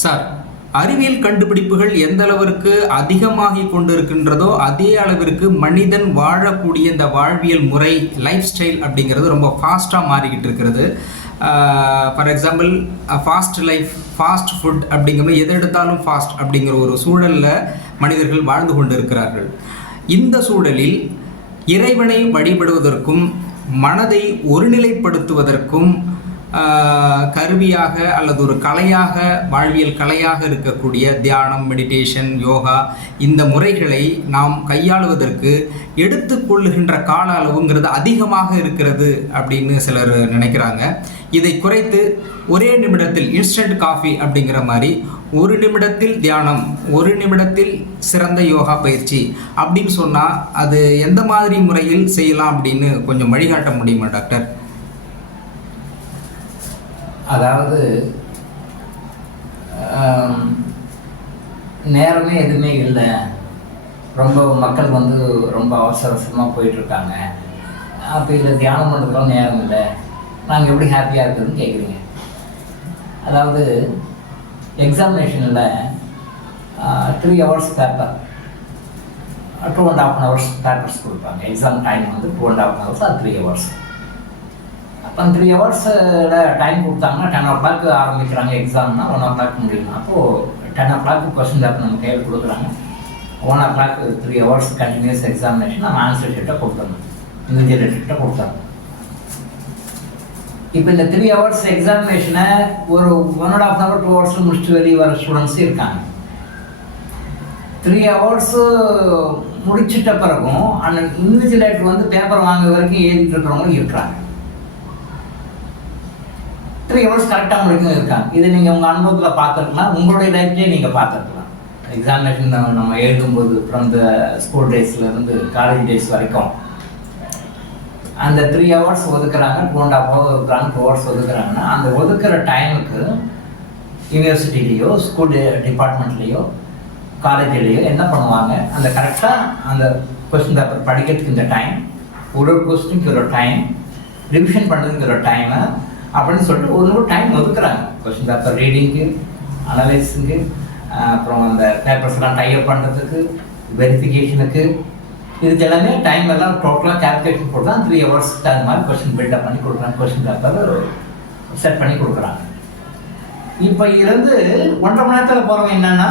Sir அறிவியல் கண்டுபிடிப்புகள் எந்த அளவிற்கு அதிகமாகி கொண்டிருக்கின்றதோ அதே அளவிற்கு மனிதன் வாழக்கூடிய இந்த வாழ்வியல் முறை லைஃப் ஸ்டைல் அப்படிங்கிறது ரொம்ப ஃபாஸ்ட்டாக மாறிக்கிட்டு இருக்கிறது. For example fast life fast food அப்படிங்கிற எது எடுத்தாலும் ஃபாஸ்ட் அப்படிங்கிற ஒரு சூழலில் மனிதர்கள் வாழ்ந்து கொண்டு இருக்கிறார்கள் இந்த சூழலில் இறைவனை வழிபடுவதற்கும் மனதை ஒருநிலைப்படுத்துவதற்கும் கருவியாக அல்லது ஒரு கலையாக வாழ்வியல் கலையாக இருக்கக்கூடிய தியானம் மெடிடேஷன் யோகா இந்த முறைகளை நாம் கையாளுவதற்கு எடுத்துக்கொள்ளுகின்ற கால அளவுங்கிறது அதிகமாக இருக்கிறது அப்படின்னு சிலர் நினைக்கிறாங்க. இதை குறைத்து ஒரே நிமிடத்தில் இன்ஸ்டன்ட் காஃபி அப்படிங்கிற மாதிரி ஒரு நிமிடத்தில் தியானம் ஒரு நிமிடத்தில் சிறந்த யோகா பயிற்சி அப்படின்னு சொன்னால் அது எந்த மாதிரி முறையில் செய்யலாம் அப்படின்னு கொஞ்சம் வழிகாட்ட முடியுமா டாக்டர்? அதாவது நேரமே எதுவுமே இல்லை. ரொம்ப மக்கள் வந்து ரொம்ப அவசர அவசரமாக போயிட்டுருக்காங்க. அப்போ இதில் தியானம் பண்ணுறதுலாம் நேரம் இல்லை. நாங்கள் எப்படி ஹாப்பியாக இருக்குதுன்னு கேட்குறீங்க அதாவது எக்ஸாமினேஷனில் three hours paper two and half hours papers கொடுப்பாங்க. எக்ஸாம் டைம் வந்து two and half hours or three hours one three ஹவர்ஸில் டைம் கொடுத்தாங்கன்னா டென் ஓ கிளாக் ஆரம்பிக்கிறாங்க எக்ஸாம்னா ஒன் ஓ கிளாக் முடியும் அப்போது ten o'clock question paper நம்ம கையில் கொடுக்குறாங்க. One o'clock three hours continuous examination நம்ம ஆன்சர் ஷீட்டை கொடுத்துடணும். ஷீட்டை கொடுத்தாங்க இப்போ இந்த த்ரீ ஹவர்ஸ் எக்ஸாமினேஷனை ஒரு one and half hour two hours முடிச்சுட்டு வெளியே வர ஸ்டூடெண்ட்ஸும் இருக்காங்க. த்ரீ ஹவர்ஸு முடிச்சிட்ட பிறகும் அந்த இன்விஜிலேட்டர் வந்து பேப்பர் வாங்க வரைக்கும் ஏறிட்டு இருக்கிறவங்களும் இருக்கிறாங்க த்ரீ ஹவர்ஸ் கரெக்டாக முடிக்கும் இருக்காங்க இது நீங்கள் உங்கள் அனுபவத்தில் பார்த்துருக்கலாம். உங்களுடைய லைஃப்லேயே நீங்கள் பார்த்துருக்கலாம். எக்ஸாமினேஷன் நம்ம எழுதும்போது ஃப்ரம் த ஸ்கூல் டேஸ்லேருந்து காலேஜ் டேஸ் வரைக்கும். அந்த த்ரீ ஹவர்ஸ் ஒதுக்குறாங்க. டூ அண்ட் ஹாஃப் ஹவர் ஒதுக்குறாங்க. டூ ஹவர்ஸ் ஒதுக்குறாங்கன்னா அந்த ஒதுக்குற டைமுக்கு யூனிவர்சிட்டிலேயோ ஸ்கூல் டிபார்ட்மெண்ட்லேயோ காலேஜ்லேயோ என்ன பண்ணுவாங்க? அந்த கரெக்டாக அந்த கொஸ்டின் பேப்பர் படிக்கிறதுக்கு இந்த டைம் ஒரு ஒரு கொஸ்டினுக்கு ஒரு டைம் ரிவிஷன் பண்ணுறதுக்கு ஒரு டைமை அப்படின்னு சொல்லிட்டு ஒரு நூறு டைம் ஒதுக்குறாங்க. கொஸ்டின் பேப்பர் ரீடிங்க்கு அனலைஸுக்கு அப்புறம் அந்த பேப்பர்ஸ்லாம் டைப் பண்ணுறதுக்கு வெரிஃபிகேஷனுக்கு இதுக்கு எல்லாமே டைம் எல்லாம் டோட்டலாக கேல்குலேஷன் போட்டு தான் த்ரீ ஹவர்ஸ்க்கு அது மாதிரி கொஸ்டின் பில்டப் பண்ணி கொடுக்குறாங்க. கொஸ்டின் பேப்பர் செட் பண்ணி கொடுக்குறாங்க. இப்போ இருந்து ஒன்றரை மணி நேரத்தில் போகிறவங்க என்னென்னா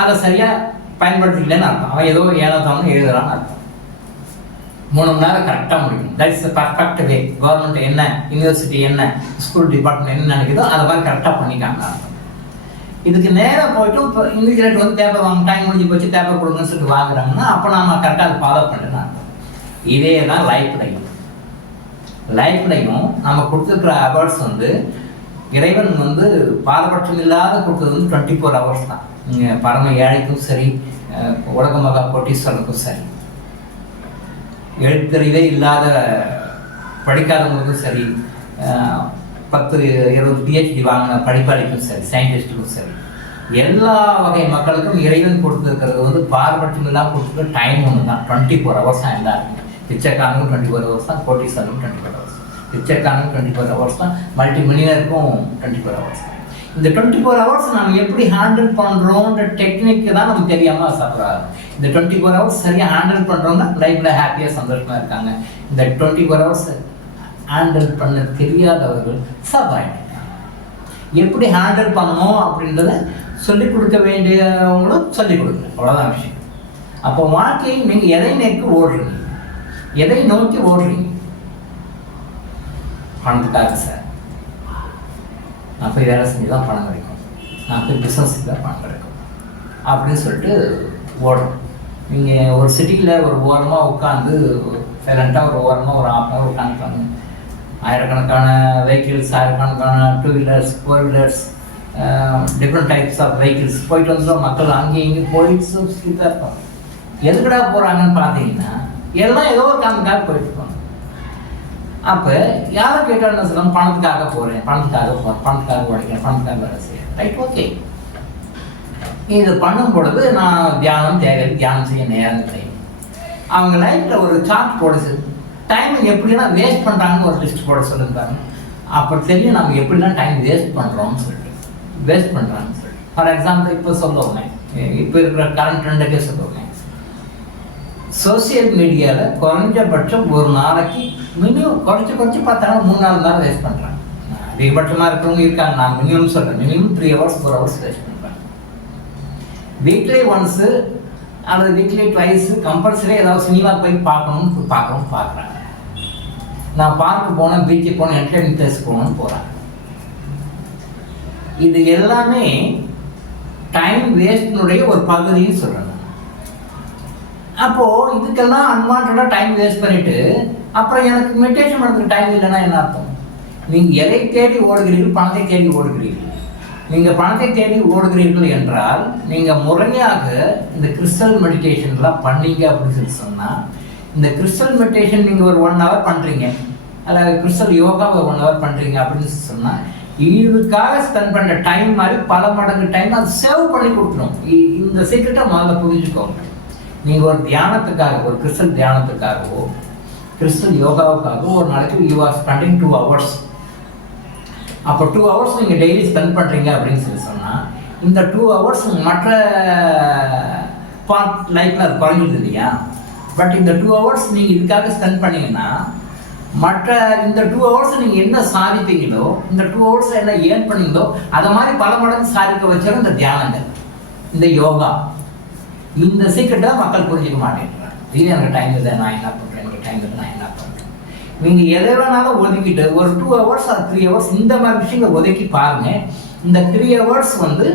அதை சரியாக பயன்படுத்திக்கலன்னு அர்த்தம். அவன் ஏதோ ஏனோ தானோ எழுதுறான்னு அர்த்தம். மூணு மணி நேரம் கரெக்டாக முடிக்கணும். That is perfect way government என்ன யூனிவர்சிட்டி என்ன ஸ்கூல் டிபார்ட்மெண்ட் என்ன நினைக்குதோ அதை மாதிரி கரெக்டாக பண்ணிக்காங்க இதுக்கு நேராக போயிட்டு இப்போ இன்விஜிலேட் வந்து பேப்பர் வாங்க டைம் முடிஞ்சு போச்சு பேப்பர் கொடுங்கன்னு சொல்லிட்டு வாங்குறாங்கன்னா அப்போ நம்ம கரெக்டாக அதை ஃபாலோ பண்ணுறேன்னு இதே தான் லைஃப்லையும் லைஃப்லையும் நம்ம கொடுத்துருக்குற அவார்ட்ஸ் வந்து இறைவன் வந்து பாரபட்சம் இல்லாத கொடுத்தது வந்து டுவெண்ட்டி ஃபோர் ஹவர்ஸ் தான். நீங்கள் பரம ஏழைக்கும் சரி உலக மகா கோட்டீஸ்வரனுக்கும் சரி. எழுத்தறிவே இல்லாத படிக்காதவங்களுக்கும் சரி பத்து இருபது பிஹெச்டி வாங்கின படிப்பாளிக்கும் சரி சயின்டிஸ்ட்டுக்கும் சரி எல்லா வகை மக்களுக்கும் இறைவன் கொடுத்துருக்கிறது வந்து பாரபட்சம் இல்லாமல் கொடுத்துருக்க டைம் ஒன்று தான் டுவெண்ட்டி ஃபோர் ஹவர்ஸ் தான் எல்லாருக்குமே. பிச்சைக்காரனுக்கும் டுவெண்ட்டி ஃபோர் ஹவர்ஸ் தான் கோட்டீஸ்வரனுக்கும் டுவெண்ட்டி ஃபோர் ஹவர்ஸ் பிச்சைக்காரனுக்கும் டுவெண்ட்டி ஃபோர் ஹவர்ஸ் தான் மல்டி மில்லியனருக்கும் டுவெண்ட்டி ஃபோர் ஹவர்ஸ் தான். இந்த டுவெண்ட்டி ஃபோர் ஹவர்ஸ் நம்ம எப்படி ஹேண்டில் பண்ணுறோன்ற டெக்னிக் தான் நமக்கு தெரியாமல் சாப்பிட்றாரு இந்த டுவெண்ட்டி ஃபோர் ஹவர்ஸ் சரியாக ஹேண்டில் பண்ணுறவங்க லைஃப்பில் ஹாப்பியாக சந்தோஷமாக இருக்காங்க. இந்த டுவெண்ட்டி ஃபோர் ஹவர்ஸ் ஹேண்டில் பண்ண தெரியாதவர்கள் சபாயிட்டாங்க எப்படி ஹேண்டில் பண்ணணும் அப்படின்றத சொல்லிக் கொடுக்க வேண்டியவங்களும் சொல்லிக் கொடுங்க அவ்வளோதான் விஷயம். அப்போ வாழ்க்கையில் நீங்கள் எதை நோக்கி ஓடுறீங்க? எதை நோக்கி ஓடுறீங்க? பணத்துக்காக சார். நான் போய் வேலை செஞ்சு தான் பணம் கிடைக்கும். நான் போய் பிஸ்னஸ் தான் பணம் கிடைக்கும். அப்படின்னு சொல்லிட்டு ஓடும். நீங்கள் ஒரு சிட்டியில் ஒரு ஓரமாக உட்காந்து சைலண்ட்டாக ஒரு ஓரமாக ஒரு ஆஃப் ஹவர் உட்காந்துப்பாங்க ஆயிரக்கணக்கான வெஹிக்கிள்ஸ் ஆயிரக்கணக்கான two wheelers four wheelers different types of vehicles போயிட்டு வந்துடும் மக்கள் அங்கேயும் இங்கேயும் போயிட்டு சுற்றி தான் இருப்பாங்க. எதுக்குடா போகிறாங்கன்னு பார்த்தீங்கன்னா எல்லாம் ஏதோ ஒரு காரணத்துக்காக போயிட்டு இருப்பாங்க. அப்போ யாரை கேட்டாலும் என்ன சொல்லணும் பணத்துக்காக போகிறேன் பணத்துக்காக போகிறேன் பணத்துக்காக உழைக்கிறேன் பணத்துக்காக வேலை செய்யறேன். ரைட் ஓகே இது பண்ணும் பொழுது நான் தியானம் தேவை தியானம் செய்ய நேரம் இல்லை. அவங்க லைஃப்பில் ஒரு சார்ட் போடுச்சு டைம் எப்படிலாம் வேஸ்ட் பண்ணுறாங்கன்னு ஒரு லிஸ்ட் போட சொல்லியிருந்தாங்க. அப்புறம் தெரியும் நம்ம எப்படிலாம் டைம் வேஸ்ட் பண்ணுறோம்னு சொல்லிட்டு. வேஸ்ட் பண்ணுறாங்கன்னு சொல்லிட்டு. ஃபார் எக்ஸாம்பிள் இப்போ சொல்லுவோமே. இப்போ இருக்கிற கரண்ட் ரெண்டுக்கே சொல்லுவோமே. சோசியல் மீடியாவில் குறைஞ்சபட்சம் ஒரு நாளைக்கு மினிமம் குறைச்சி குறைச்சி பார்த்தாலும் மூணு நாலு நாள் வேஸ்ட் பண்ணுறாங்க அதிகபட்சமாக இருக்கிறவங்க இருக்காங்க. நான் மினிமம் சொல்கிறேன் minimum three hours four hours waste பண்ணுறேன் வீக்லி ஒன்ஸு அல்லது வீக்லி ட்வைஸு கம்பல்சரி ஏதாவது சினிமா போய் பார்க்கணும்னு பார்க்கணும்னு பார்க்குறாங்க. நான் பார்க்க போனேன் பீச்சுக்கு போனேன் என்டர்டைன்மெண்ட் பிளேஸ் போகணும்னு போகிறேன் இது எல்லாமே டைம் வேஸ்டினுடைய ஒரு பகுதின்னு சொல்கிறேன் அப்போ இதுக்கெல்லாம் அன்வான்டாக டைம் வேஸ்ட் பண்ணிட்டு அப்புறம் எனக்கு மெடிடேஷன் பண்ணுறதுக்கு டைம் இல்லைன்னா என்ன அர்த்தம்? நீங்கள் எதை தேடி ஓடுகிறீர்கள்? பணத்தை தேடி ஓடுகிறீர்கள். நீங்கள் பணத்தை தேடி ஓடுகிறீர்கள் என்றால் நீங்கள் முறையாக இந்த கிறிஸ்டல் மெடிடேஷன்லாம் பண்ணீங்க அப்படின்னு சொல்லி சொன்னால் இந்த கிறிஸ்டல் மெடிடேஷன் நீங்கள் ஒரு ஒன் ஹவர் பண்ணுறீங்க அல்லது கிறிஸ்டல் யோகா ஒரு ஒன் ஹவர் பண்ணுறீங்க அப்படின்னு சொல்லி சொன்னால் இதுக்காக ஸ்பெண்ட் பண்ண டைம் மாதிரி பல மடங்கு டைம் அது சேவ் பண்ணி கொடுத்துரும் இந்த சீக்கிரட்டை முதல்ல புரிஞ்சுக்கோங்க. நீங்கள் ஒரு தியானத்துக்காக ஒரு கிறிஸ்டன் தியானத்துக்காகவோ கிறிஸ்டன் யோகாவுக்காகவோ ஒரு நாளைக்கு you are spending two hours அப்போ டூ ஹவர்ஸ் நீங்கள் டெய்லி ஸ்பெண்ட் பண்ணுறீங்க அப்படின்னு சொல்லி சொன்னால் இந்த டூ ஹவர்ஸ் மற்ற பார்ட் லைஃப்பில் அது குறைஞ்சிது இல்லையா? பட் இந்த டூ ஹவர்ஸ் நீங்கள் இதுக்காக ஸ்பெண்ட் பண்ணீங்கன்னா மற்ற இந்த டூ ஹவர்ஸ் நீங்கள் என்ன சாதிப்பீங்களோ இந்த டூ ஹவர்ஸ் என்ன ஏர்ன் பண்ணீங்களோ அதை மாதிரி பல மடங்கு சாதிக்க வச்சாலும் இந்த தியானங்கள் இந்த யோகா. இந்த சீக்கிரட்டை மக்கள் புரிஞ்சுக்க மாட்டேங்கிறாங்க இது எனக்கு டைம் இல்லை நான் என்ன பண்ணுறேன் எனக்கு டைம் இல்லை நான் என்ன பண்ணுறேன் நீங்கள் எதை வேணாலும் ஒதுக்கிட்டு ஒரு two hours or three hours இந்த மாதிரி விஷயங்களை ஒதுக்கி பாருங்கள் இந்த த்ரீ ஹவர்ஸ் வந்து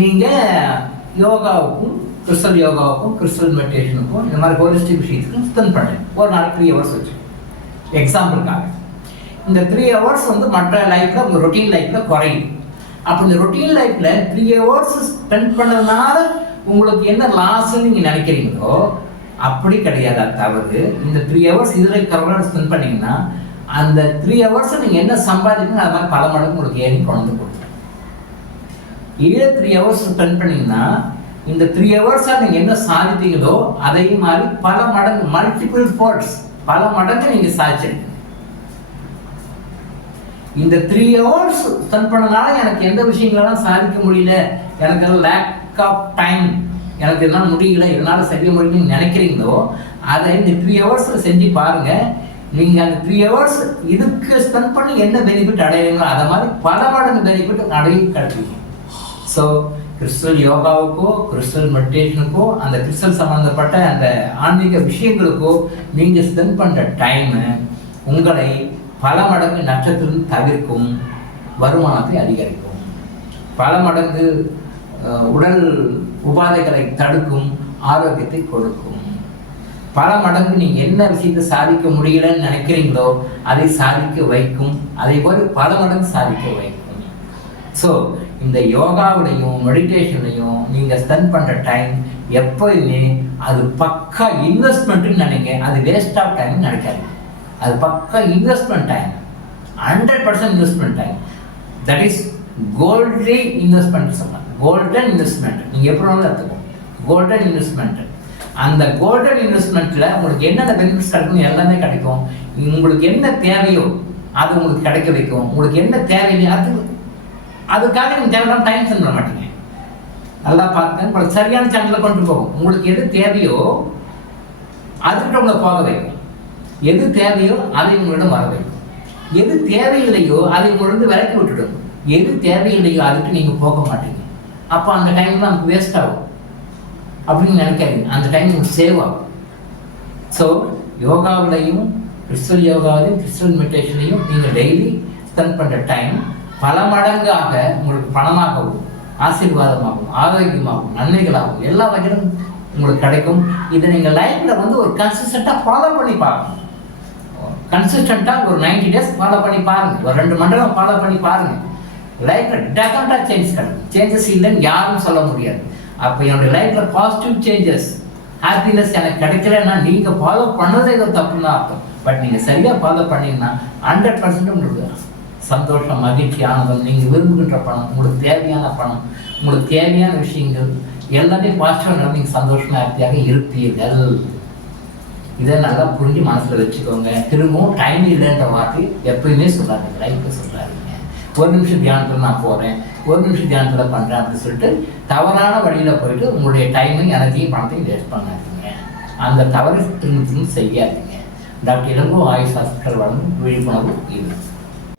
நீங்கள் யோகாவுக்கும் கிறிஸ்டல் யோகாவுக்கும் கிறிஸ்டல் மெடிடேஷனுக்கும் இந்த மாதிரி ஹோலிஸ்டிக் விஷயத்துக்கும் ஸ்பெண்ட் பண்ணுறேன் ஒரு நாள் த்ரீ ஹவர்ஸ் வச்சு. எக்ஸாம்பிளுக்காக இந்த த்ரீ ஹவர்ஸ் வந்து மற்ற லைஃப்பில் உங்கள் ரொட்டீன் லைஃப்பில் குறையும். அப்போ இந்த ரொட்டீன் லைஃப்பில் த்ரீ ஹவர்ஸ் ஸ்பெண்ட் பண்ணதுனால உங்களுக்கு என்ன லாஸ்ன்னு நீங்கள் நினைக்கிறீங்களோ அப்படி கிடையாது அது தவறு. இந்த த்ரீ ஹவர்ஸ் இதில் கரெக்டாக ஸ்பெண்ட் பண்ணீங்கன்னா அந்த த்ரீ ஹவர்ஸை நீங்கள் என்ன சம்பாதிக்கணும் அது மாதிரி பல மடங்கு உங்களுக்கு ஏறி கொண்டு வந்து கொடுக்கும் இதே த்ரீ ஹவர்ஸ் ஸ்பெண்ட் பண்ணீங்கன்னா இந்த த்ரீ ஹவர்ஸாக நீங்கள் என்ன சாதித்தீங்களோ அதே மாதிரி பல மடங்கு மல்டிபிள் ஸ்போர்ட்ஸ் பல மடங்கு நீங்கள் சாதிச்சிருக்கீங்க. இந்த த்ரீ ஹவர்ஸ் ஸ்பெண்ட் பண்ணனால எனக்கு எந்த விஷயங்களெல்லாம் சாதிக்க முடியல எனக்கு லேக் ஆஃப் டைம் எனக்கு என்னால் முடியல என்னால் செய்ய முடியலன்னு நினைக்கிறீங்களோ அதை இந்த த்ரீ ஹவர்ஸில் செஞ்சு பாருங்கள் நீங்கள் அந்த த்ரீ ஹவர்ஸ் இதுக்கு ஸ்பெண்ட் பண்ணி என்ன பெனிஃபிட் அடையிறீங்களோ அதை மாதிரி பல மடங்கு பெனிஃபிட் அடைய கிடைக்கும் ஸோ கிறிஸ்டல் யோகாவுக்கோ கிறிஸ்டல் மெடிடேஷனுக்கோ அந்த கிறிஸ்டல் சம்மந்தப்பட்ட அந்த ஆன்மீக விஷயங்களுக்கோ நீங்கள் ஸ்பெண்ட் பண்ணுற டைமு உங்களை பல மடங்கு நட்சத்திரம் தவிர்க்கும் வருமானத்தை அதிகரிக்கும். பல மடங்கு உடல் உபாதைகளை தடுக்கும் ஆரோக்கியத்தை கொடுக்கும். பல மடங்கு நீங்கள் என்ன விஷயத்தை சாதிக்க முடியலன்னு நினைக்கிறீங்களோ அதை சாதிக்க வைக்கும். அதே போல பல மடங்கு சாதிக்க வைக்கும். ஸோ இந்த யோகாவுடையும் மெடிடேஷன்லையும் நீங்கள் ஸ்பெண்ட் பண்ணுற டைம் எப்போயுமே அது பக்கா இன்வெஸ்ட்மெண்ட்டுன்னு நினைங்க. அது வேஸ்ட் ஆஃப் டைம் நினைக்காது அது பக்கா investment time hundred percent investment time that is கோல்டே investment சொன்னாங்க கோல்டன் இன்வெஸ்ட்மெண்ட் நீங்கள் எப்படி வேணாலும் எடுத்துக்கோங்க கோல்டன் இன்வெஸ்ட்மெண்ட் அந்த கோல்டன் இன்வெஸ்ட்மெண்ட்டில் உங்களுக்கு என்னென்ன பெனிஃபிட்ஸ் கிடைக்கும் எல்லாமே கிடைக்கும். உங்களுக்கு என்ன தேவையோ அது உங்களுக்கு கிடைக்க வைக்கும். உங்களுக்கு என்ன தேவையில்லையோ அது அதுக்காக நீங்கள் தேவையான டைம் சென்ட் பண்ண மாட்டீங்க. நல்லா பார்த்து உங்களை சரியான சேனலில் கொண்டு போகும். உங்களுக்கு எது தேவையோ அதுக்கிட்ட உங்களை போக வைக்கும். எது தேவையோ அதை உங்களிடம் வர வைக்கும். எது தேவையில்லையோ அதை உங்களிடம் விலக்கி விட்டுடும். எது தேவையில்லையோ அதுக்கு நீங்கள் போக மாட்டீங்க. அப்போ அந்த டைமில் நமக்கு வேஸ்ட் ஆகும். அப்படின்னு நினைக்காதீங்க. அந்த டைம் உங்களுக்கு சேவ் ஆகும். ஸோ யோகாவிலையும் கிறிஸ்டல் யோகாவிலையும் கிறிஸ்டல் மெடிடேஷன்லையும் நீங்கள் டெய்லி ஸ்பெண்ட் பண்ணுற டைம் பல மடங்காக உங்களுக்கு பணமாகவும் ஆசீர்வாதமாகவும் ஆரோக்கியமாகவும் நன்மைகளாகவும் எல்லா வகையிலும் உங்களுக்கு கிடைக்கும். இதை நீங்கள் லைஃப்பில் வந்து ஒரு கன்சிஸ்டண்ட்டாக ஃபாலோ பண்ணி பார்க்கணும் கன்சிஸ்டண்ட்டாக ஒரு 90 டேஸ் ஃபாலோ பண்ணி பாருங்கள் ஒரு ரெண்டு மண்டலம் ஃபாலோ பண்ணி பாருங்கள் லைஃப்பில் டெஃபினட்டாக சேஞ்ச் கிடைக்கும் சேஞ்சஸ் இல்லைன்னு யாரும் சொல்ல முடியாது. அப்போ என்னுடைய லைஃப்பில் பாசிட்டிவ் சேஞ்சஸ் ஹாப்பினஸ் எனக்கு கிடைக்கலன்னா நீங்கள் ஃபாலோ பண்ணதே ஏதோ தப்புன்னு தான் அர்த்தம். பட் நீங்கள் சரியாக ஃபாலோ பண்ணீங்கன்னா ஹண்ட்ரட் பர்சன்ட் உங்களுக்கு சந்தோஷம் மகிழ்ச்சி ஆனந்தம் நீங்கள் விரும்புகின்ற பணம் உங்களுக்கு தேவையான பணம் உங்களுக்கு தேவையான விஷயங்கள் எல்லாமே பாசிட்டிவாக நீங்கள் சந்தோஷமா ஹாப்பியாக இருப்பீர்கள். இதை நல்லா புரிஞ்சு மனசுல வச்சுக்கோங்க. திரும்பவும் டைம் இல்லைன்ற வார்த்தை எப்பயுமே சொல்லாதீங்க. லைஃப்ல சொல்லாதீங்க. ஒரு நிமிஷம் தியானத்தில் நான் போகிறேன் ஒரு நிமிஷம் தியானத்தில் பண்ணுறேன் அப்படின்னு சொல்லிட்டு தவறான வழியில் போயிட்டு உங்களுடைய டைமையும் எனர்ஜியும் பணத்தையும் வேஸ்ட் பண்ணாதீங்க. அந்த தவறு திரும்ப செய்யாதீங்க. டாக்டர் இளங்கோ ஆயுஷ் ஹாஸ்பிட்டல் வழங்கும் விழிப்புணர்வு இது.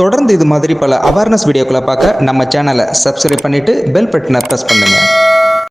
தொடர்ந்து இது மாதிரி பல அவேர்னஸ் வீடியோக்களை பார்க்க நம்ம சேனலை சப்ஸ்கிரைப் பண்ணிவிட்டு பெல் பட்டனை ப்ரெஸ் பண்ணுங்கள்